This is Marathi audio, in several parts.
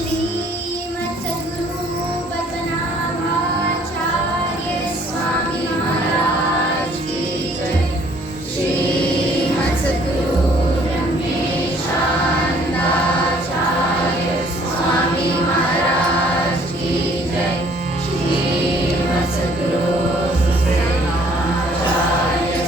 श्रीमद सद्गुरु पद्मनाभाचार्य स्वामी महाराज की जय। श्रीमद सद्गुरु ब्रह्मेशानंदाचार्य स्वामी महाराज की जय। श्रीमद सद्गुरु सत्यनारायण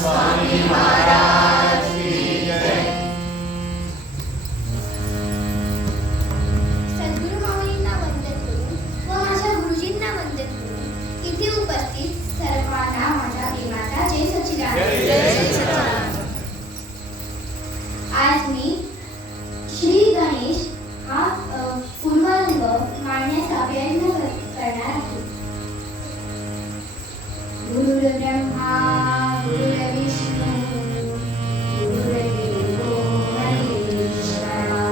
स्वामी महाराज की जय। सद्गुरु माऊलींना वंदन करून व माझ्या गुरुजींना वंदन करून इथे उपस्थित सर्वांना माझ्या प्रेमाचा जय सच्चिदानंद। आज मी श्री गणेश हा पूर्वांग मांडण्याचा प्रयत्न करणार आहे। गुरुर्ब्रह्मा गुरुर्विष्णू गुरुर्देवो महेश्वरा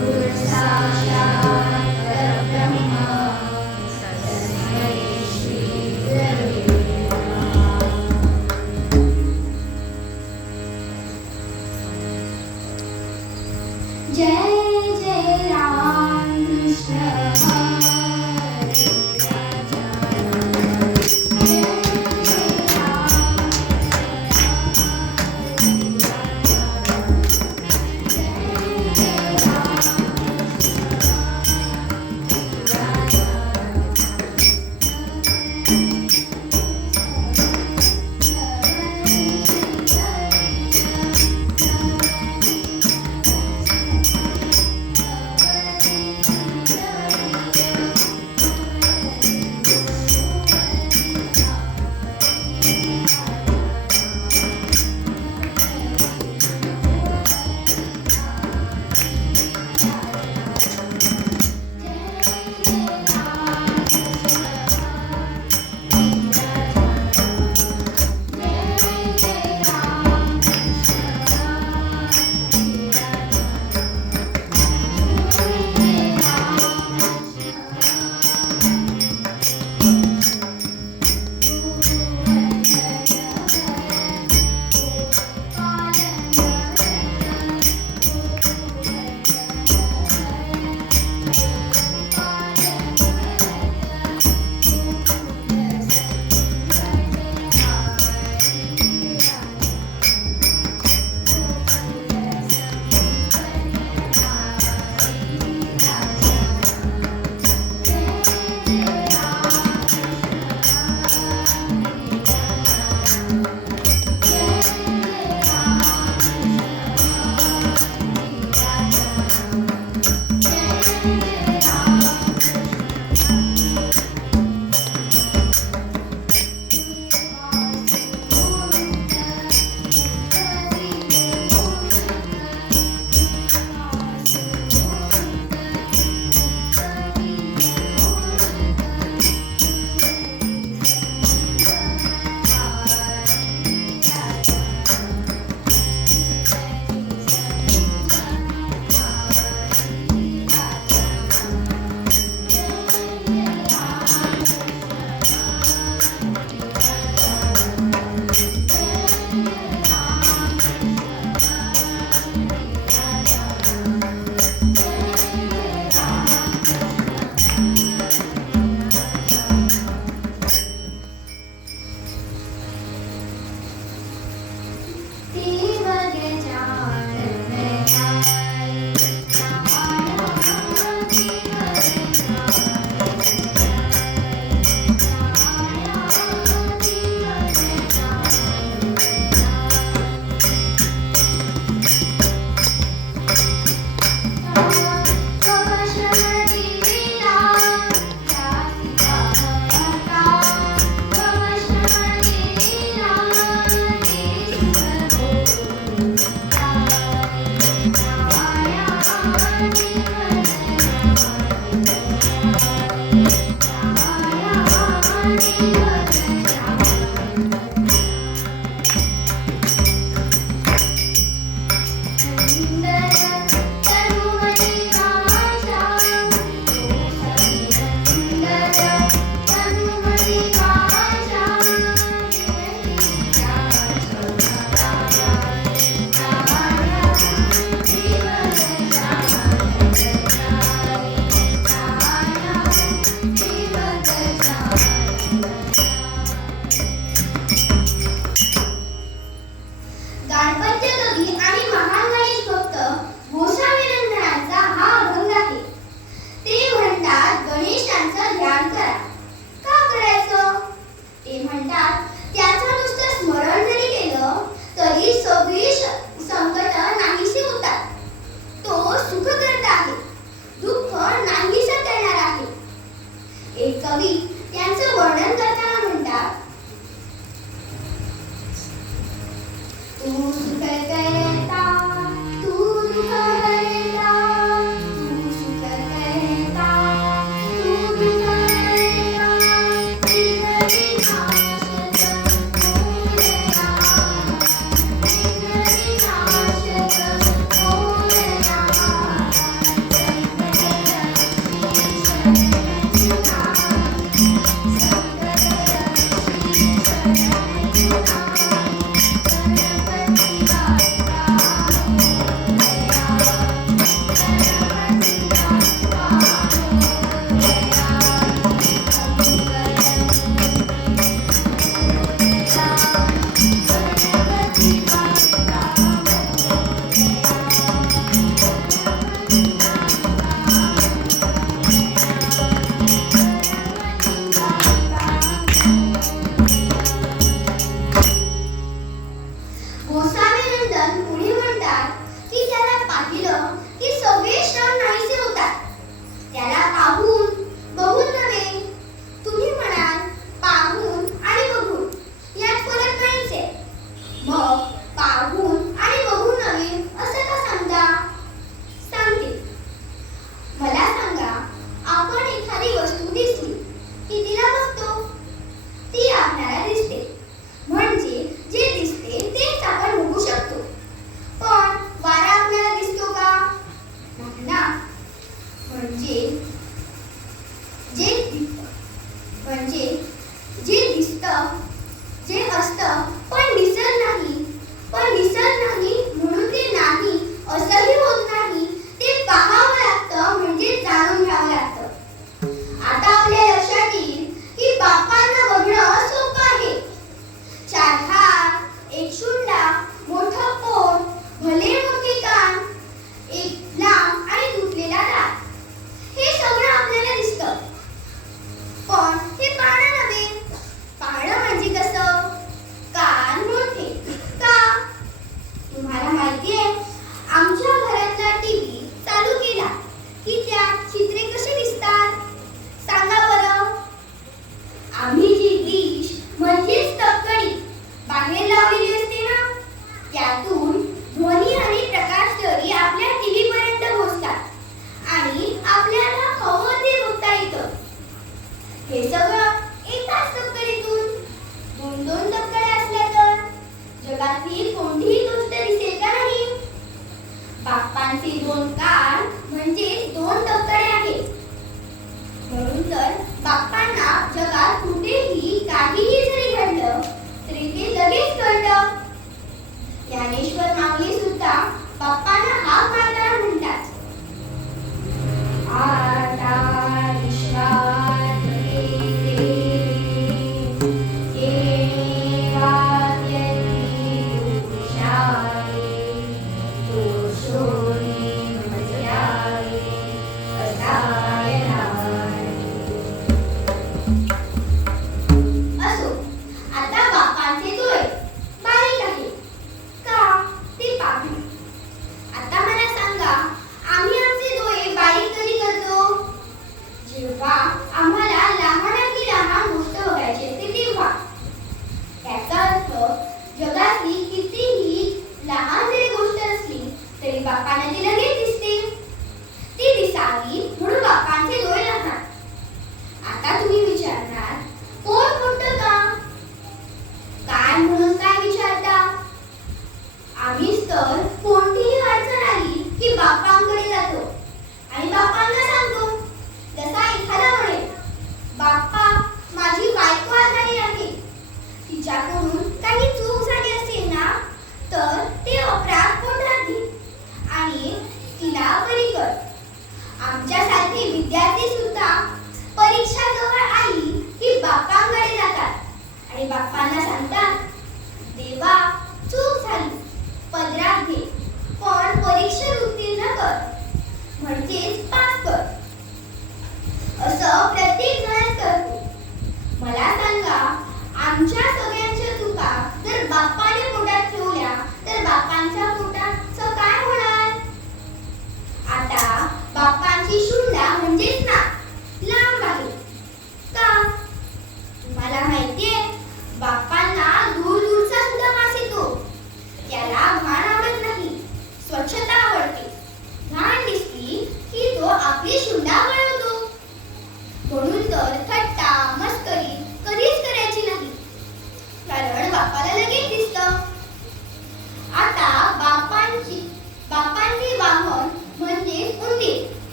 गुरुर्साक्षात् परब्रह्म तस्मै श्री गुरवे नमः। जय जय राम कृष्ण हरे राजा जय जय राम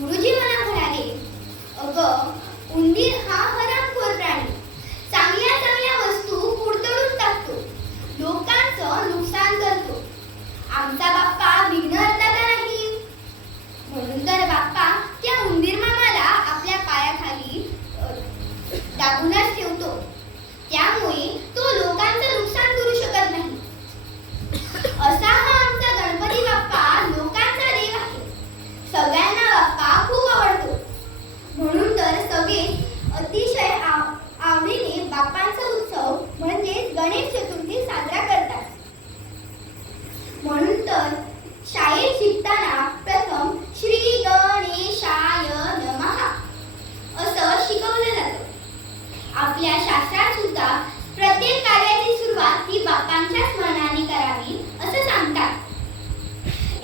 गुरुजी अगं, उंदीर हा हरामखोर प्राणी. चांगल्या चांगल्या वस्तू पुरतडून टाकतो, लोकांचं नुकसान करतो. आमचा बाप्पा विघ्नहर्ता का नाही? म्हणून तर बाप्पा त्या उंदीर मामाला आपल्या पायाखाली दाबूनच ठेवतो. त्यामुळे तो लोकांचं नुकसान करू शकत नाही. असा हा आमचा गणपती बाप्पा लोकांचा देव आहे. सगळ्यांना बाप्पा खूप आवडतो. म्हणून तर सगळे अतिशय आवडीने बाप्पांचा उत्सव म्हणजेच गणेश चतुर्थी साजरा करतात. म्हणून तर शाळेत शिकताना प्रथम श्री गणेशाय नमः असं शिकवलं जातं. आपल्या शास्त्रात सुद्धा प्रत्येक कार्याची सुरुवात ही बाप्पांच्या स्मरणाने करावी असं सांगतात.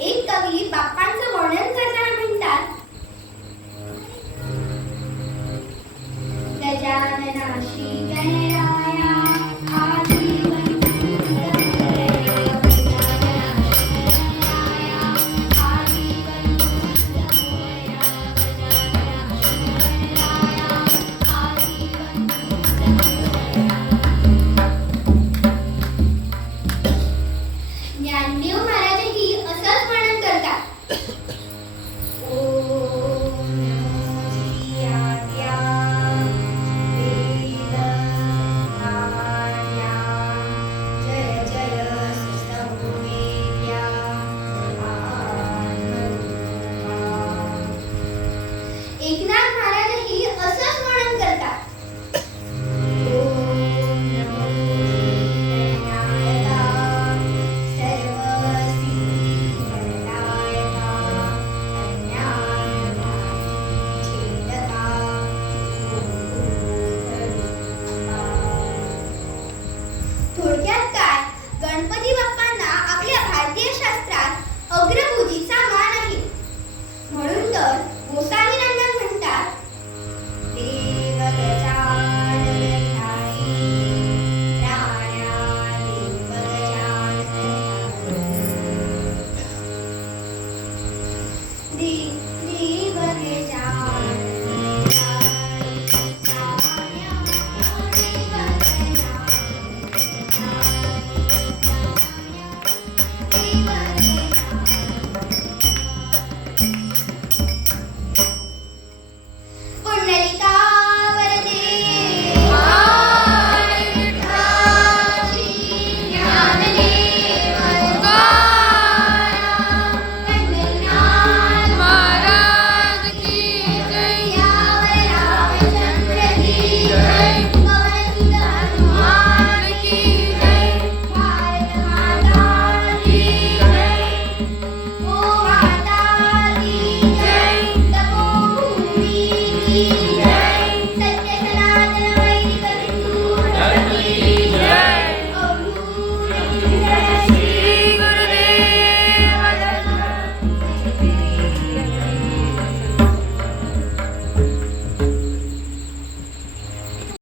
एक कवी बाप्पांचं वर्णन करताना म्हणतात, गजाननाशी गणराया ज्ञानदेव महाराजही असंच वर्णन करतात. ओम नमो सियात्या वेदनाया जय जय सुस्तवेद्या एकनाथ